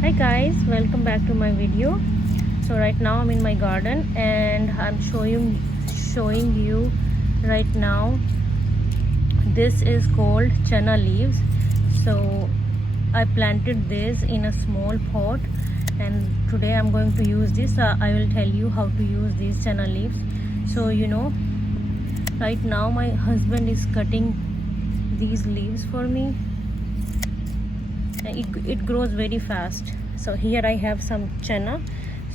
Hi guys, welcome back to my video. So right now I'm in my garden and I'm showing you right now. This is called chana leaves. So I planted this in a small pot and today I'm going to use this. I will tell you how to use these chana leaves. So right now my husband is cutting these leaves for me. It grows very fast. So here I have some chana,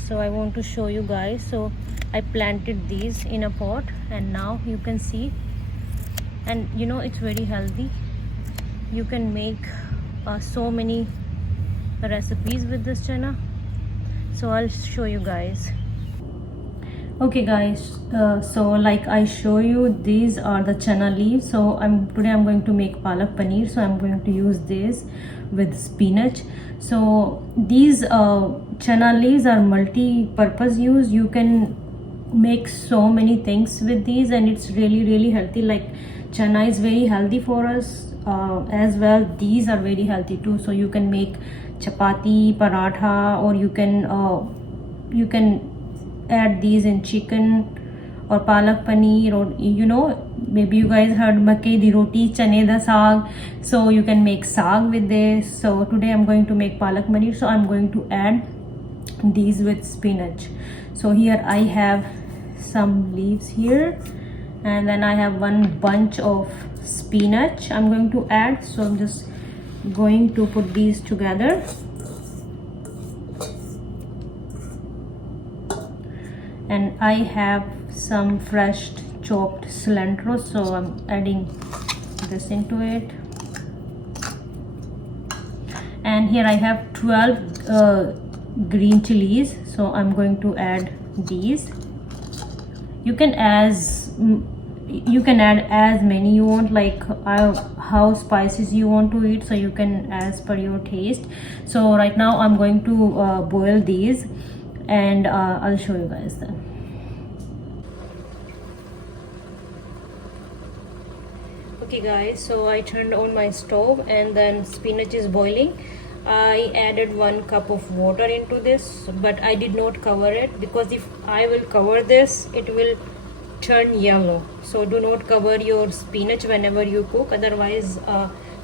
so I want to show you guys. So I planted these in a pot and now you can see, and it's very healthy. You can make so many recipes with this chana, so I'll show you guys. Okay guys, so like I show you, these are the chana leaves. So today I'm going to make palak paneer, so I'm going to use this with spinach. So these chana leaves are multi-purpose use. You can make so many things with these and it's really healthy. Like chana is very healthy for us as well. These are very healthy too, so you can make chapati, paratha, or you can add these in chicken or palak paneer, or maybe you guys heard makke di roti, chane da saag, so you can make saag with this. So today I'm going to make palak paneer, so I'm going to add these with spinach. So here I have some leaves here and then I have one bunch of spinach I'm going to add. So I'm just going to put these together. And I have some fresh chopped cilantro, so I'm adding this into it. And here I have 12 green chilies, so I'm going to add these. You can add as many you want, like how spices you want to eat, so you can as per your taste. So right now I'm going to boil these and I'll show you guys then. Okay guys, so I turned on my stove and then spinach is boiling. I added 1 cup of water into this, but I did not cover it because if I will cover this, it will turn yellow. So do not cover your spinach whenever you cook, otherwise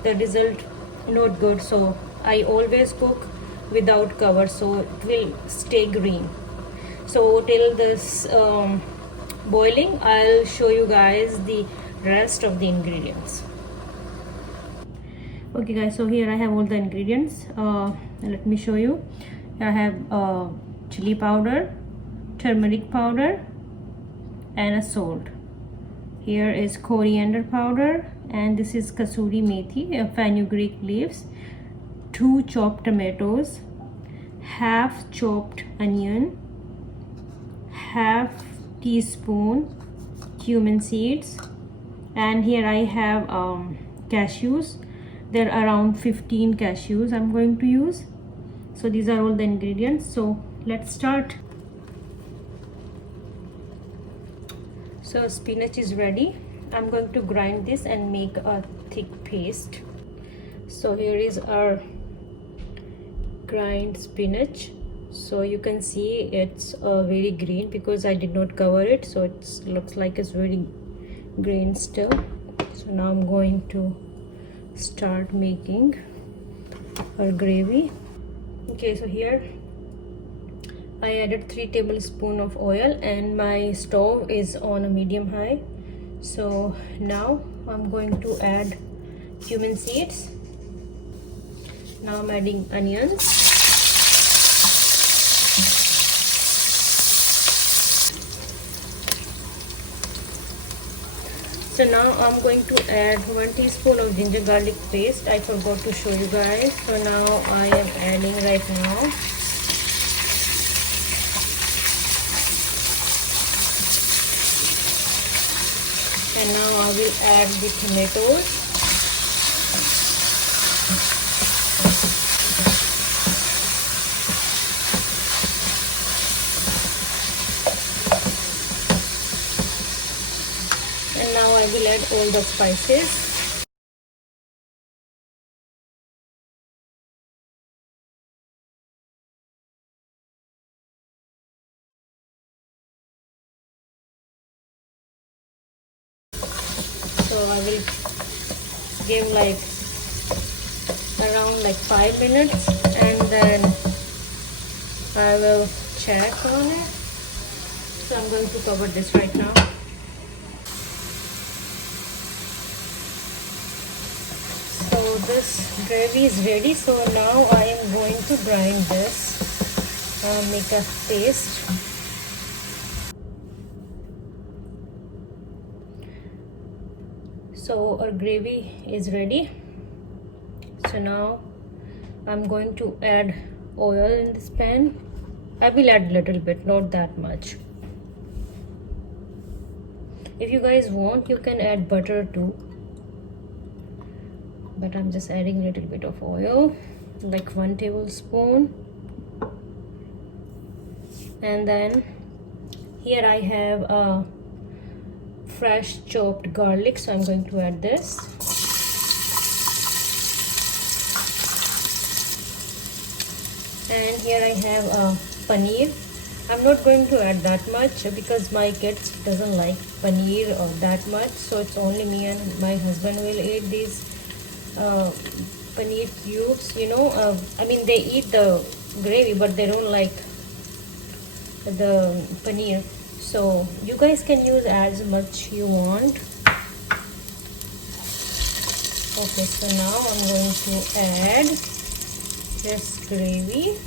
the result not good. So I always cook without cover, so it will stay green. So till this boiling, I'll show you guys the rest of the ingredients. Okay guys, so here I have all the ingredients. Let me show you. I have chili powder, turmeric powder, and a salt. Here is coriander powder, and this is kasuri methi, fenugreek leaves, 2 chopped tomatoes, half chopped onion, half teaspoon cumin seeds, and here I have cashews. There are around 15 cashews I'm going to use. So these are all the ingredients, so let's start. So spinach is ready. I'm going to grind this and make a thick paste. So here is our grind spinach. So you can see it's very green because I did not cover it, so it looks like it's very green still. So now I'm going to start making our gravy. Okay, so here I added 3 tablespoons of oil and my stove is on a medium high. So now I'm going to add cumin seeds. Now I'm adding onions. So now I'm going to add 1 teaspoon of ginger garlic paste. I forgot to show you guys. So now I am adding right now. And now I will add the tomatoes. And now I will add all the spices. I will give like around like 5 minutes, and then I will check on it. So I'm going to cover this right now. So this gravy is ready. So now I am going to grind this, make a paste. So our gravy is ready. So now I'm going to add oil in this pan. I will add a little bit, not that much. If you guys want, you can add butter too, but I'm just adding a little bit of oil, like 1 tablespoon. And then here I have a fresh chopped garlic, so I'm going to add this. And here I have paneer. I'm not going to add that much because my kids doesn't like paneer or that much, so it's only me and my husband will eat these paneer cubes. I mean, they eat the gravy, but they don't like the paneer. So you guys can use as much you want. Okay, so now I'm going to add this gravy.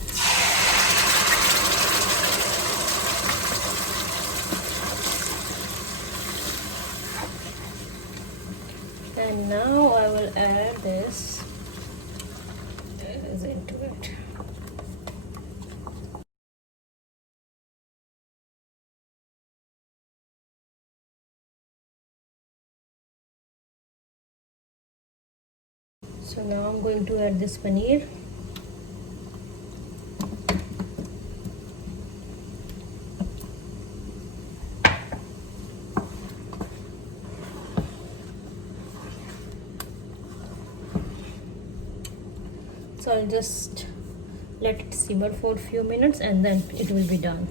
And now I will add this into it. So now I'm going to add this paneer. So I'll just let it simmer for a few minutes and then it will be done.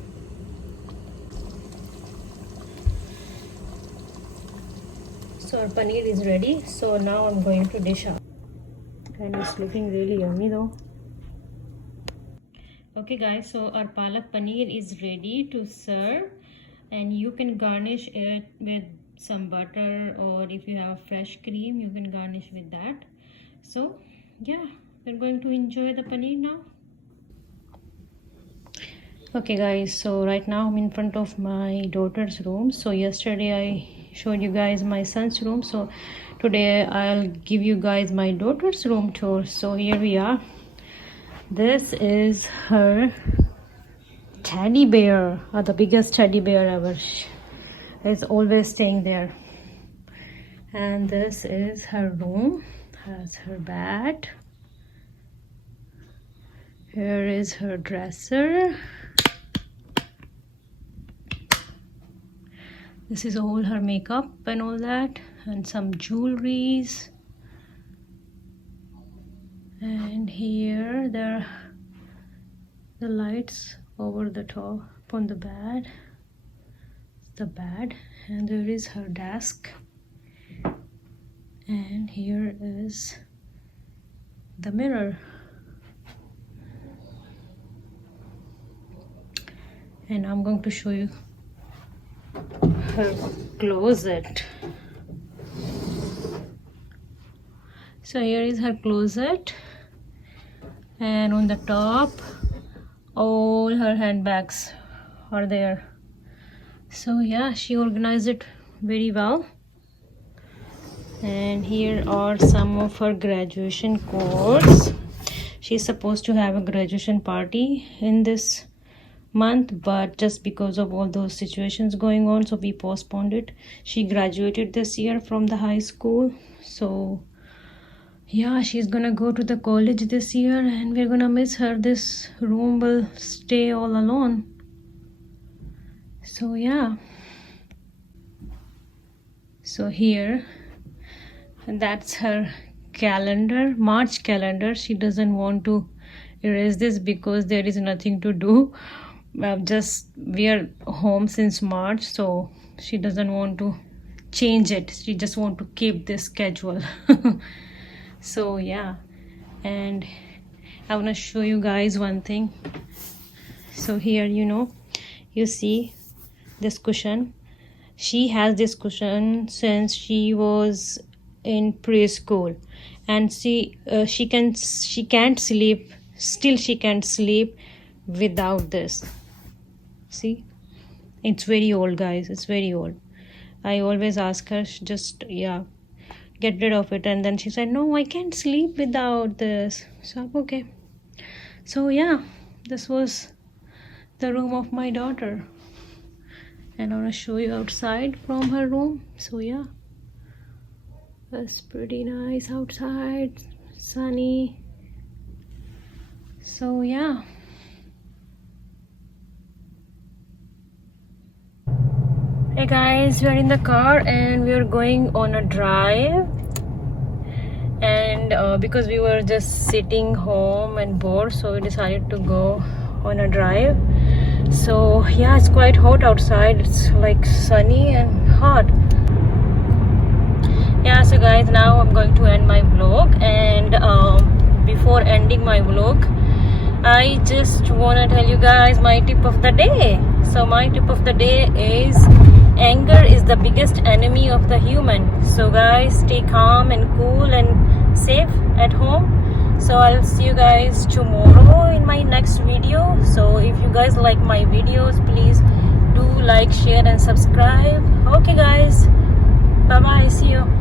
So our paneer is ready. So now I'm going to dish out. And it's looking really yummy though. Okay guys, so our palak paneer is ready to serve, and you can garnish it with some butter, or if you have fresh cream you can garnish with that. So yeah, we're going to enjoy the paneer now. Okay guys, so right now I'm in front of my daughter's room. So yesterday I showed you guys my son's room, so today I'll give you guys my daughter's room tour. So here we are. This is her teddy bear, the biggest teddy bear ever. Is always staying there. And this is her room, has her bed. Here is her dresser. This is all her makeup and all that, and some jewelries. And here there are the lights over the top on the bed. The bed, and there is her desk. And here is the mirror. And I'm going to show you her closet. So here is her closet, and on the top all her handbags are there. So yeah, she organized it very well. And here are some of her graduation coats. She's supposed to have a graduation party in this month, but just because of all those situations going on, so we postponed it. She graduated this year from the high school, so yeah, she's gonna go to the college this year, and we're gonna miss her. This room will stay all alone. So yeah, so here, and that's her calendar, March calendar. She doesn't want to erase this because there is nothing to do. Just we are home since March, so she doesn't want to change it. She just want to keep this schedule. So yeah, and I want to show you guys one thing. So here, you see this cushion. She has this cushion since she was in preschool, and she can't sleep. Still she can't sleep without this. See, it's very old, guys. It's very old. I always ask her, just get rid of it, and then she said, no, I can't sleep without this. So okay. So yeah, this was the room of my daughter, and I want to show you outside from her room. So yeah, it's pretty nice outside, sunny. So yeah, hey guys, we are in the car and we are going on a drive. And because we were just sitting home and bored, so we decided to go on a drive. So yeah, it's quite hot outside. It's like sunny and hot. Yeah, so guys, now I'm going to end my vlog, and before ending my vlog, I just want to tell you guys my tip of the day. So my tip of the day is, anger is the biggest enemy of the human. So guys, stay calm and cool and safe at home. So I'll see you guys tomorrow in my next video. So if you guys like my videos, please do like, share and subscribe. Okay guys, bye bye, see you.